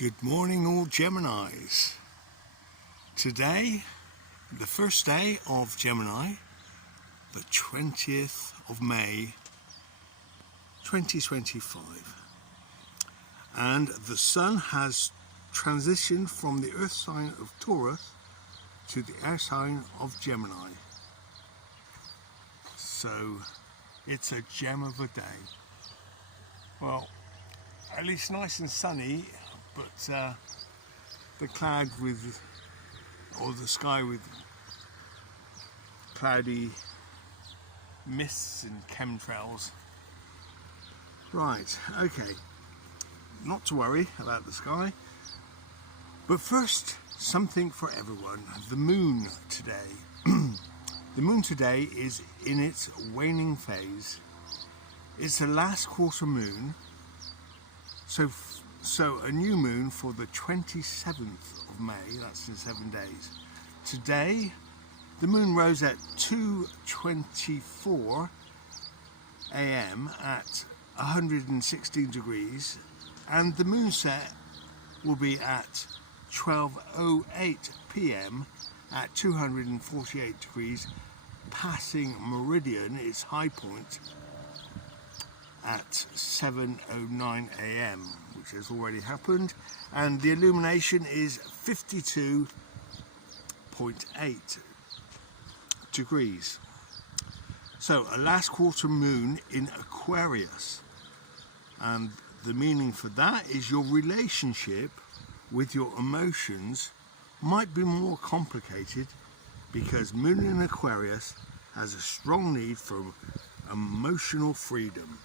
Good morning, all Geminis. Today, the first day of Gemini, the 20th of May 2025, and the Sun has transitioned from the Earth sign of Taurus to the air sign of Gemini. So it's a gem of a day. Well, at least nice and sunny, but the cloud with, or the sky with cloudy mists and chemtrails. Right, okay, not to worry about the sky, but first, something for everyone. The moon today. The moon today is in its waning phase. It's the last quarter moon, so a new moon for the 27th of May, that's in 7 days. Today, the moon rose at 2:24 a.m. at 116 degrees, and the moon set will be at 12:08 p.m. at 248 degrees, passing meridian, its high point, at 7:09 a.m, which has already happened, and the illumination is 52.8 degrees. So a last quarter moon in Aquarius, and the meaning for that is your relationship with your emotions might be more complicated because moon in Aquarius has a strong need for emotional freedom.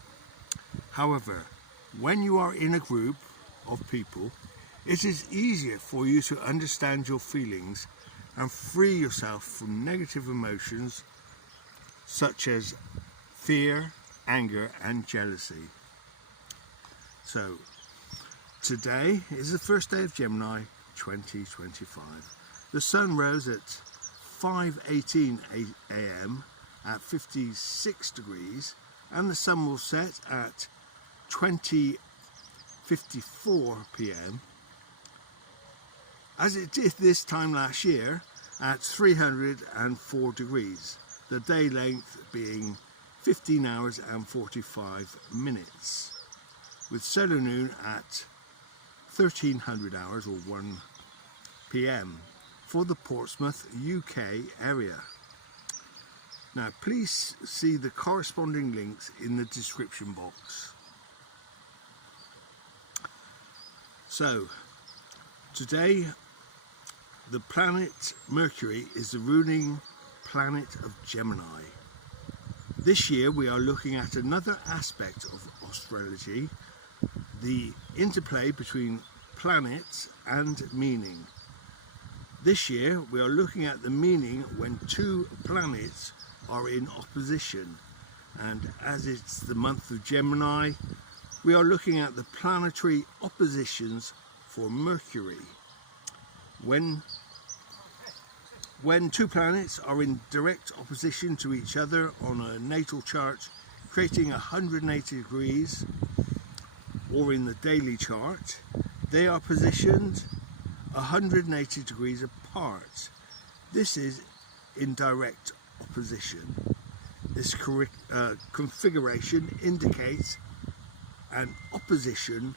However, when you are in a group of people, it is easier for you to understand your feelings and free yourself from negative emotions such as fear, anger and jealousy. So, today is the first day of Gemini 2025. The Sun rose at 5:18 a.m. at 56 degrees, and the Sun will set at 20:54 p.m. as it did this time last year at 304 degrees, the day length being 15 hours and 45 minutes, with solar noon at 1300 hours or 1 p.m. for the Portsmouth, UK area. Now please see the corresponding links in the description box. So, today the planet Mercury is the ruling planet of Gemini. This year we are looking at another aspect of astrology, the interplay between planets and meaning. This year we are looking at the meaning when two planets are in opposition, and as it's the month of Gemini, we are looking at the planetary oppositions for Mercury. When two planets are in direct opposition to each other on a natal chart, creating 180 degrees, or in the daily chart, they are positioned 180 degrees apart. This is in direct opposition. This configuration indicates an opposition,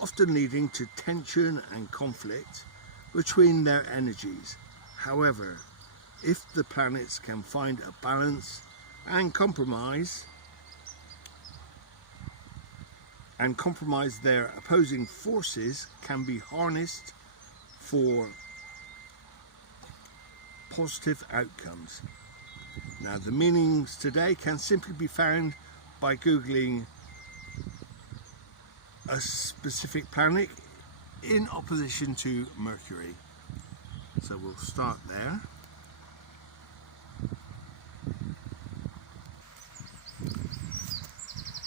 often leading to tension and conflict between their energies. However, if the planets can find a balance and compromise their opposing forces can be harnessed for positive outcomes. Now the meanings today can simply be found by googling a specific planet in opposition to Mercury. So we'll start there.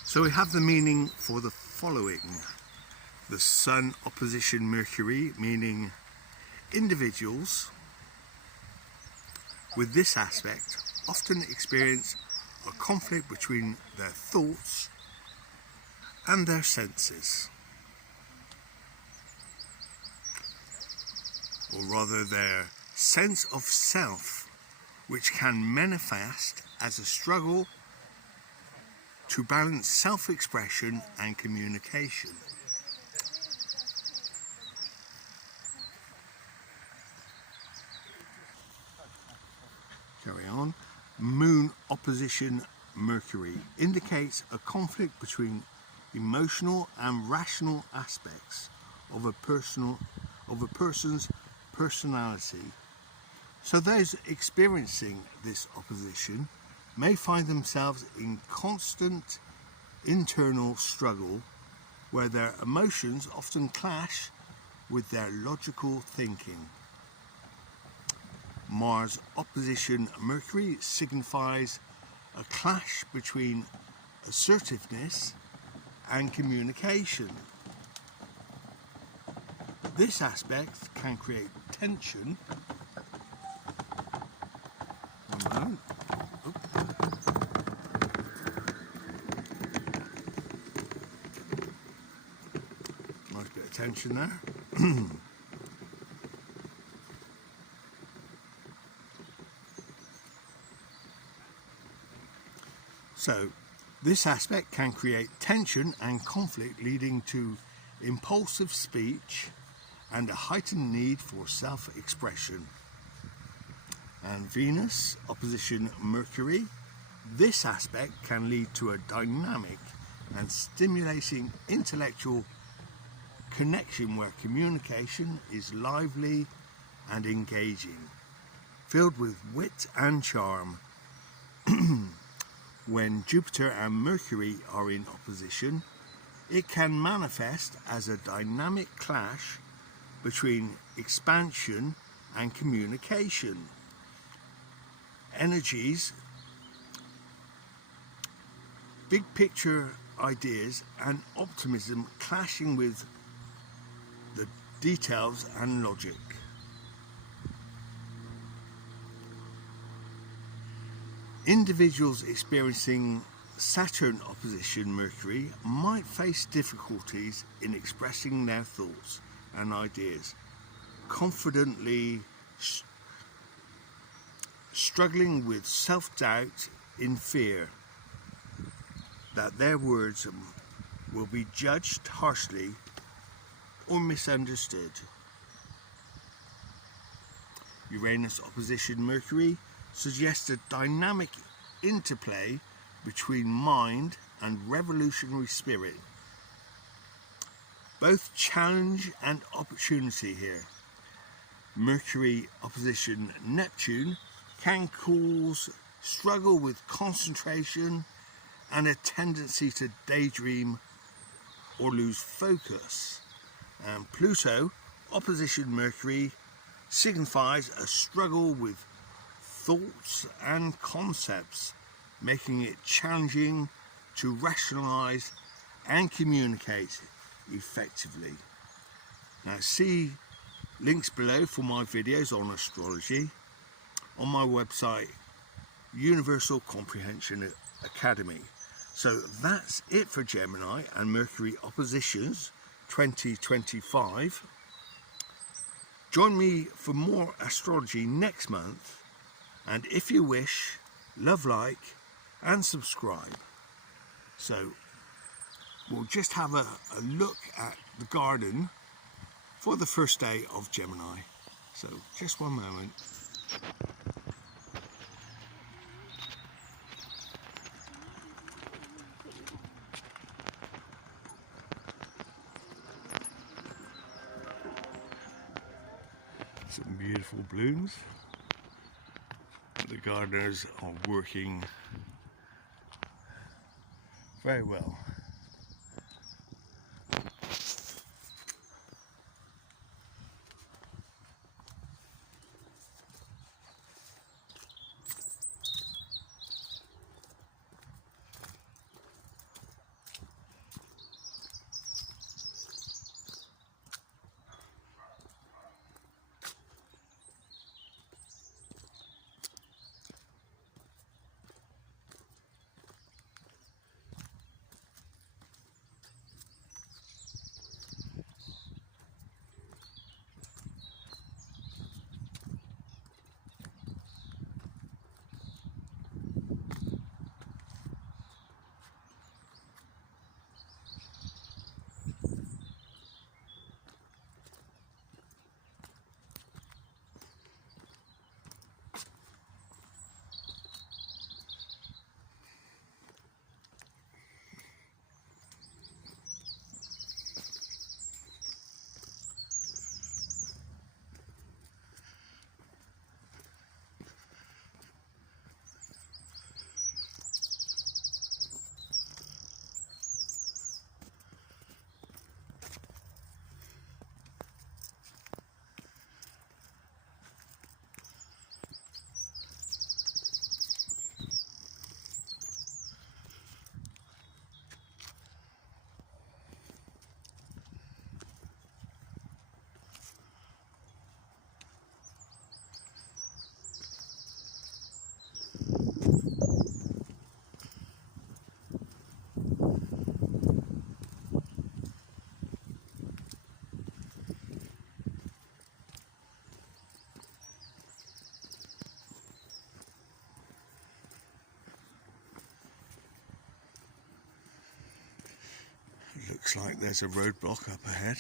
So we have the meaning for the following. The Sun opposition Mercury, meaning individuals with this aspect often experience a conflict between their thoughts and their senses. or rather their sense of self, which can manifest as a struggle to balance self-expression and communication. Carry on. Moon opposition Mercury indicates a conflict between emotional and rational aspects of a person's personality. So those experiencing this opposition may find themselves in constant internal struggle where their emotions often clash with their logical thinking. Mars opposition Mercury signifies a clash between assertiveness and communication. This aspect can create tension. One moment. Nice bit of tension there. So, this aspect can create tension and conflict, leading to impulsive speech and a heightened need for self-expression. And Venus opposition Mercury, this aspect can lead to a dynamic and stimulating intellectual connection where communication is lively and engaging, filled with wit and charm. When Jupiter and Mercury are in opposition, it can manifest as a dynamic clash between expansion and communication. Energies, big picture ideas and optimism clashing with the details and logic. Individuals experiencing Saturn opposition Mercury might face difficulties in expressing their thoughts and ideas, confidently struggling with self-doubt in fear that their words will be judged harshly or misunderstood. Uranus opposition Mercury suggests a dynamic interplay between mind and revolutionary spirit. Both challenge and opportunity here. Mercury opposition Neptune can cause struggle with concentration and a tendency to daydream or lose focus. And Pluto opposition Mercury signifies a struggle with thoughts and concepts, making it challenging to rationalize and communicate effectively. Now see links below for my videos on astrology on my website Universal Comprehension Academy. So that's it for Gemini and Mercury oppositions 2025. Join me for more astrology next month, and if you wish, love, like and subscribe. So we'll just have a look at the garden for the first day of Gemini. So just one moment. Some beautiful blooms. The gardeners are working very well. Looks like there's a roadblock up ahead.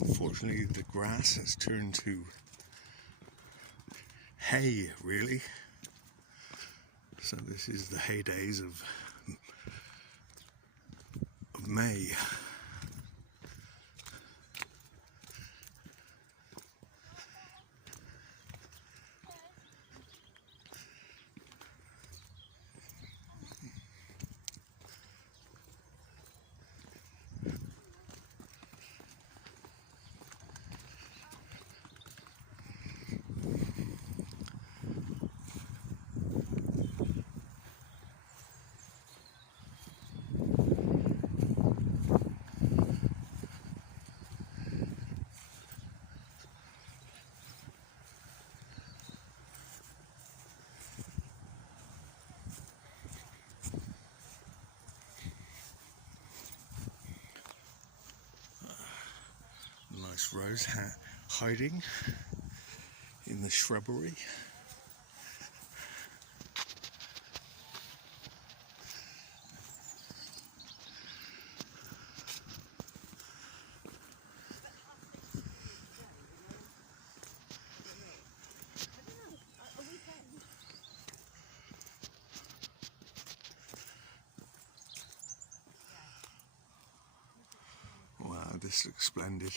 Unfortunately, the grass has turned to hay, really. So this is the heydays of May. Nice rose hiding in the shrubbery. Wow, this looks splendid.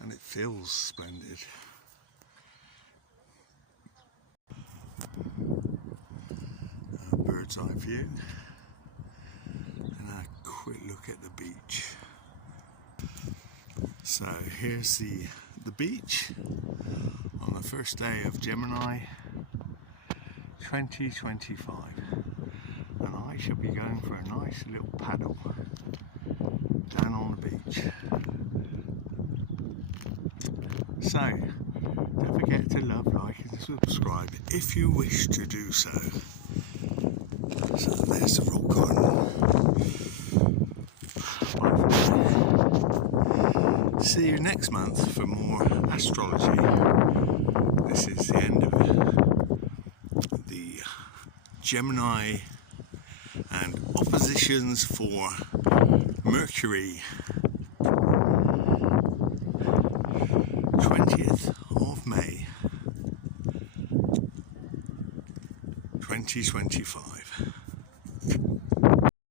And it feels splendid. A bird's eye view and a quick look at the beach. So here's the beach on the first day of Gemini 2025, and I shall be going for a nice little paddle down on the beach. So, don't forget to love, like and subscribe if you wish to do so. So there's the rock garden. See you next month for more astrology. This is the end of the Gemini and oppositions for Mercury. 20th of May 2025.